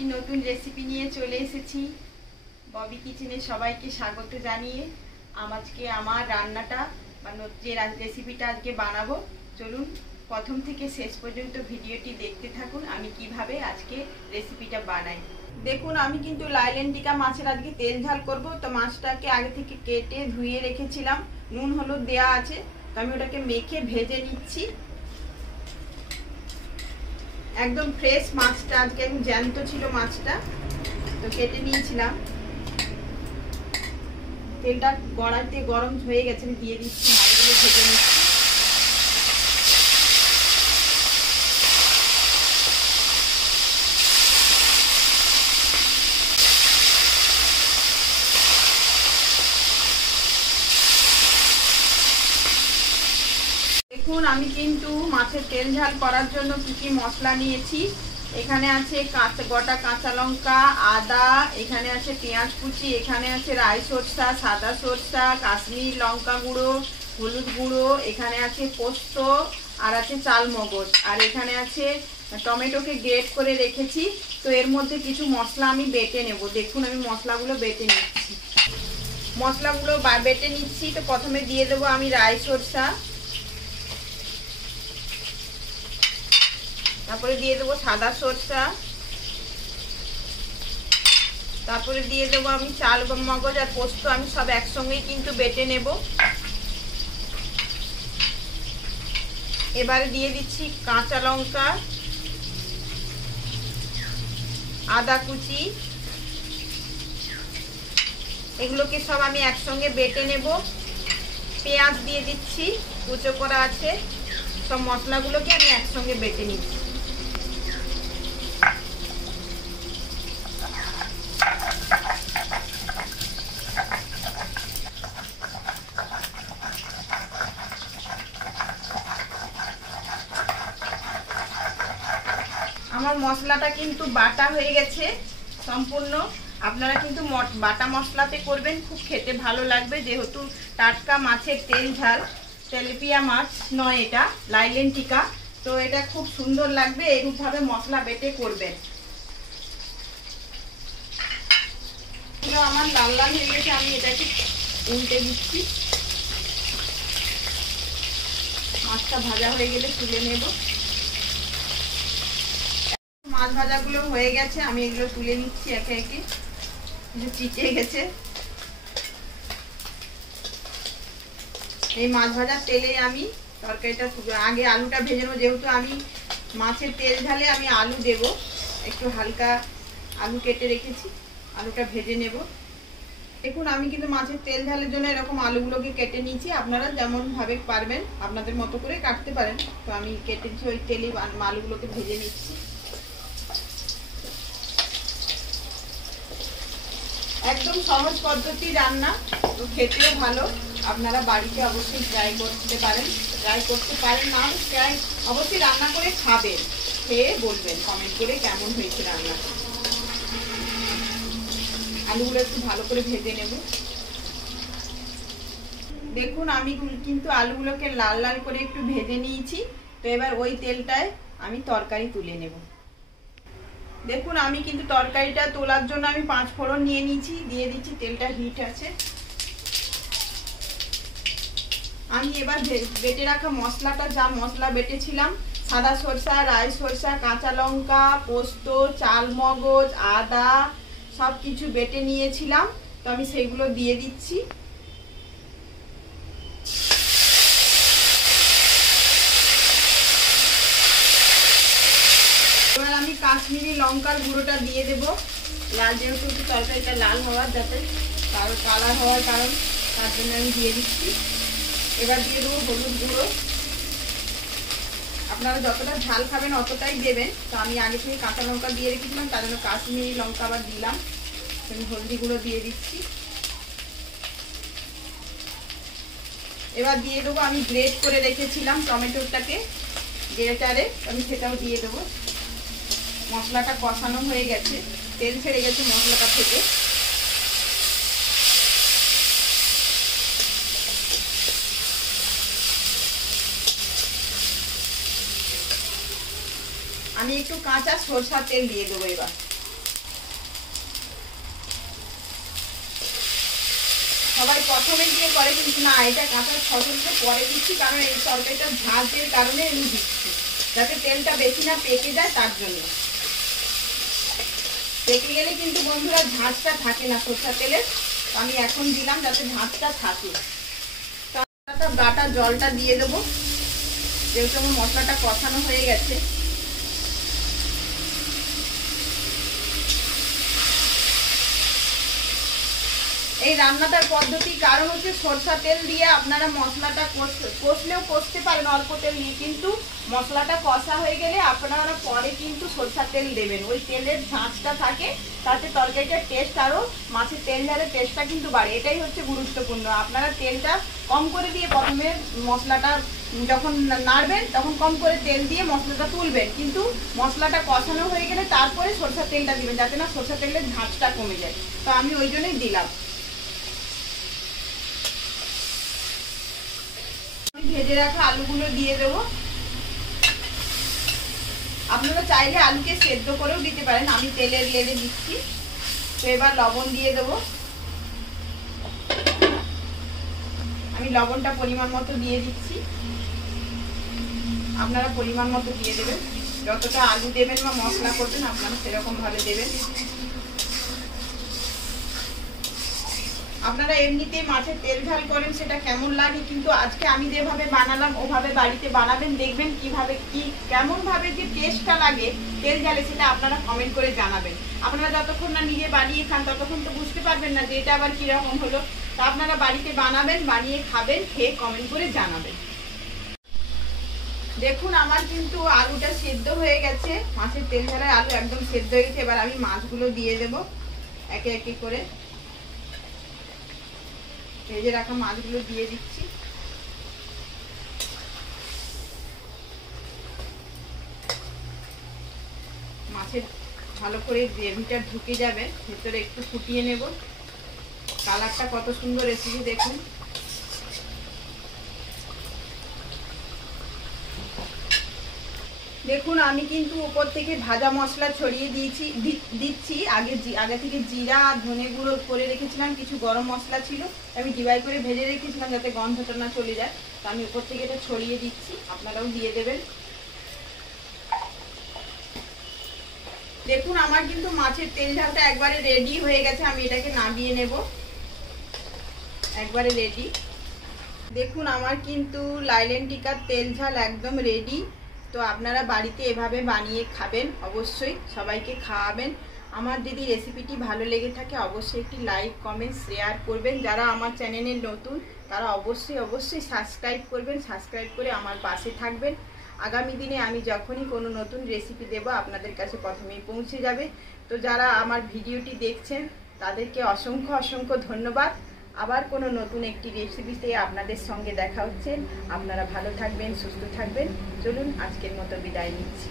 একটি নতুন রেসিপি নিয়ে চলে এসেছি। ববি কিচেনে সবাইকে স্বাগত জানিয়ে আজকে আমার রান্নাটা যে রেসিপিটা আজকে বানাবো, চলুন প্রথম থেকে শেষ পর্যন্ত ভিডিওটি দেখতে থাকুন আমি কিভাবে আজকে রেসিপিটা বানাই। দেখুন, আমি কিন্তু লাইলেন্টিকা মাছের আজকে তেল ঝাল করব। তো মাছটাকে আগে থেকে কেটে ধুয়ে রেখেছিলাম, নুন হলুদ দেওয়া আছে। তো আমি ওটাকে মেখে ভেজে নিচ্ছি। একদম ফ্রেশ মাছটা, আজকে একদম জ্যান্ত ছিল মাছটা, তো কেটে নিয়েছিলাম। তেলটা কড়াইতে গরম হয়ে গেছে, আমি দিয়ে দিচ্ছি, মাছগুলো ভেজে নিচ্ছি। দেখুন, আমি কিন্তু মাছের তেল ঝাল করার জন্য কি কি মশলা নিয়েছি। এখানে আছে গোটা কাঁচা লঙ্কা, আদা, এখানে আছে পেঁয়াজ কুচি, এখানে আছে রাই সরষা, সাদা সরষা, কাশ্মীর লঙ্কা গুঁড়ো, হলুদ গুঁড়ো, এখানে আছে পোস্ত, আর আছে চাল মগজ, আর এখানে আছে টমেটোকে গ্রেট করে রেখেছি। তো এর মধ্যে কিছু মশলা আমি বেটে নেব। দেখুন, আমি মশলাগুলো বেটে নিচ্ছি। মশলাগুলো বেটে নিচ্ছি। তো প্রথমে দিয়ে দেবো আমি রাই সরষা, তারপরে দিয়ে দেবো সাদা সরষা, তারপরে দিয়ে দেবো আমি চাল মগজ আর পোস্ত, আমি সব একসঙ্গেই কিন্তু বেটে নেব। এবারে দিয়ে দিচ্ছি কাঁচা লঙ্কা, আদা কুচি, এগুলোকে সব আমি একসঙ্গে বেটে নেব। পেঁয়াজ দিয়ে দিচ্ছি, কুচো করা আছে। সব মশলাগুলোকে আমি একসঙ্গে বেটে নিচ্ছি। আমার মশলাটা কিন্তু বাটা হয়ে গেছে সম্পূর্ণ। আপনারা কিন্তু বাটা মশলাতে করবেন, খুব খেতে ভালো লাগবে। যেহেতু টাটকা মাছের তেল ঝাল, তেলাপিয়া মাছ নয়, এটা লাইলেন্টিকা, তো এটা খুব সুন্দর লাগবে। এইরূপভাবে মশলা বেটে করবেন। আমার লাল লাল হয়ে গেছে, আমি এটাকে উল্টে দিচ্ছি। মাছটা ভাজা হয়ে গেলে তুলে নেব। মাছ ভাজাগুলো হয়ে গেছে, আমি এগুলো তুলে নিচ্ছি একে একে। চিটে গেছে। এই মাছ ভাজার তেলে আমি তরকারিটা আগে আলুটা ভেজে নেবো। যেহেতু আমি মাছের তেল ঝালে আমি আলু দেব, একটু হালকা আলু কেটে রেখেছি, আলুটা ভেজে নেব। দেখুন, আমি কিন্তু মাছের তেল ঝালের জন্য এরকম আলুগুলোকে কেটে নিয়েছি। আপনারা যেমন ভাবে পারবেন আপনাদের মতো করে কাটতে পারেন। তো আমি কেটেছি, ওই তেলে আলুগুলোকে ভেজে নিচ্ছি। একদম সহজ পদ্ধতি রান্না, তো খেতেও ভালো। আপনারা বাড়িতে অবশ্যই ট্রাই করতে পারেন না ট্রাই অবশ্যই রান্না করে খাবেন, খেয়ে বলবেন কমেন্ট করে কেমন হয়েছে রান্না। আলুগুলো একটু ভালো করে ভেজে নেব। দেখুন, আমি কিন্তু আলুগুলোকে লাল লাল করে একটু ভেজে নিয়েছি। তো এবার ওই তেলটায় আমি তরকারি তুলে নেব। দেখুন, আমি কিন্তু তরকারিটা তোলার জন্য আমি 5 ফোড়ন নিয়ে নিয়েছি, দিয়ে দিচ্ছি। তেলটা হিট আছে। আমি এবার বেটে রাখা মশলাটা, যা মশলা বেটেছিলাম, সাদা সরষা, রাই সরষা, কাঁচা লঙ্কা, পোস্ত, চাল মগজ, আদা, সব কিছু বেটে নিয়েছিলাম। তো আমি সেগুলো দিয়ে দিচ্ছি। এবার আমি কাশ্মীরি লঙ্কার গুঁড়োটা দিয়ে দেব। লাল, যেহেতু একটু তরকারিটা লাল হওয়ার, যাতে কালার হওয়ার কারণ, তার জন্য আমি দিয়ে দিচ্ছি। এবার দিয়ে দেবো হলুদ গুঁড়ো। আপনারা যতটা ঝাল খাবেন অতটাই দেবেন। তো আমি আগে থেকে কাঁচা লঙ্কা দিয়ে রেখেছিলাম, তার জন্য কাশ্মীরি লঙ্কা আবার দিলাম। আমি হলদি গুঁড়ো দিয়ে দিচ্ছি। এবার দিয়ে দেবো আমি গ্রেট করে রেখেছিলাম টমেটোটাকে গ্রেটারে, আমি সেটাও দিয়ে দেবো। মশলাটা কষানো হয়ে গেছে, তেল ছেড়ে গেছে মশলাটা থেকে। আমি একটু কাঁচা সরষার তেল দিয়ে দেবো এবার। সবাই প্রথমে দিয়ে করে, কিন্তু না, এটা কাঁচা ফসলকে পরে দিচ্ছি, কারণ এই তরকারিটা ঝাঁঝের কারণে আমি দিচ্ছি, যাতে তেলটা বেশি না পেকে যায় তার জন্য। পেকে গেলে কিন্তু বন্ধুরা ঝাঁঝটা থাকে না সরষের তেলের, আমি এখন দিলাম যাতে ঝাঁঝটা থাকে। গাটা জলটা দিয়ে দেবো, যেহেতু আমার মশলাটা কষানো হয়ে গেছে। এই রান্নাটার পদ্ধতি কারণ হচ্ছে সরষা তেল দিয়ে আপনারা মশলাটা কষলেও কষতে পারেন অল্প তেল দিয়ে, কিন্তু মশলাটা কষা হয়ে গেলে আপনারা পরে কিন্তু সরষা তেল দেবেন, ওই তেলের ঝাঁঝটা থাকে, তাতে তরকারিটার টেস্ট আরও মাছের তেল ঝালের টেস্টটা কিন্তু বাড়ে। এটাই হচ্ছে গুরুত্বপূর্ণ। আপনারা তেলটা কম করে দিয়ে প্রথমে মশলাটা যখন নাড়বেন তখন কম করে তেল দিয়ে মশলাটা তুলবেন, কিন্তু মশলাটা কষানো হয়ে গেলে তারপরে সরষার তেলটা দিবেন, যাতে না সরষা তেলের ঝাঁঝটা কমে যায়। তো আমি ওই জন্যই দিলাম। ভেজে রাখা আলুগুলো দিয়ে দেবো। আপনারা চাইলে আলুকে সেদ্ধ করেও দিতে পারেন, আমি তেলের লেড়ে দিচ্ছি। তো এবার লবণ দিয়ে দেবো। আমি লবণটা পরিমাণ মতো দিয়ে দিচ্ছি, আপনারা পরিমাণ মতো দিয়ে দেবেন। যতটা আলু দেবেন বা মশলা করবেন আপনারা সেরকম ভাবে দেবেন। আপনারা এমনিতেই মাছের তেল ঝাল করেন, সেটা কেমন লাগে, কিন্তু আজকে আমি যেভাবে বানালাম ওভাবে বাড়িতে বানাবেন, দেখবেন কিভাবে কেমন ভাবে যে টেস্টটা লাগে তেল ঝালে, সেটা আপনারা কমেন্ট করে জানাবেন। আপনারা যতক্ষণ না নিজে বানিয়ে খান ততক্ষণ তো বুঝতে পারবেন না যে এটা আবার কিরকম হলো। তা আপনারা বাড়িতে বানাবেন, বানিয়ে খাবেন, খেয়ে কমেন্ট করে জানাবেন। দেখুন আমার কিন্তু আলুটা সেদ্ধ হয়ে গেছে, মাছের তেল ঝালের আলু একদম সেদ্ধ হয়ে গেছে। এবার আমি মাছগুলো দিয়ে দেব একে একে করে। ভেজে রাখা মাছগুলো দিয়ে দিচ্ছি। মাছের ভালো করে গ্রেভিটা ঢুকে যাবে ভেতরে, একটু ফুটিয়ে নেব। কালারটা কত সুন্দর এসেছে দেখুন। দেখুন আমি কিন্তু উপর থেকে ভাজা মশলা ছড়িয়ে দিচ্ছি। আগে থেকে জিরা আর ধনে গুঁড়ো করে রেখেছিলাম, কিছু গরম মশলা ছিল, আমি ডিবাই করে ভেজে রেখেছিলাম যাতে গন্ধটা না চলে যায়। তো আমি উপর থেকে এটা ছড়িয়ে দিচ্ছি, আপনারাও দিয়ে দেবেন। দেখুন আমার কিন্তু মাছের তেল ঝালটা একবারে রেডি হয়ে গেছে, আমি এটাকে নামিয়ে নেব। একবারে রেডি। দেখুন আমার কিন্তু লাইলেন টিকার তেল ঝাল একদম রেডি। তো আপনারা বাড়িতে এভাবে বানিয়ে খাবেন, অবশ্যই সবাইকে খাওয়াবেন। আমার যদি রেসিপিটি ভালো লেগে থাকে অবশ্যই একটি লাইক কমেন্ট শেয়ার করবেন। যারা আমার চ্যানেলে নতুন তারা অবশ্যই সাবস্ক্রাইব করবেন, সাবস্ক্রাইব করে আমার পাশে থাকবেন। আগামী দিনে আমি যখনই কোনো নতুন রেসিপি দেব আপনাদের কাছে প্রথমেই পৌঁছে যাবে। তো যারা আমার ভিডিওটি দেখছেন তাদেরকে অসংখ্য ধন্যবাদ। আবার কোনো নতুন একটি রেসিপিতে আপনাদের সঙ্গে দেখা হচ্ছে। আপনারা ভালো থাকবেন, সুস্থ থাকবেন। চলুন আজকের মতো বিদায় নিচ্ছি।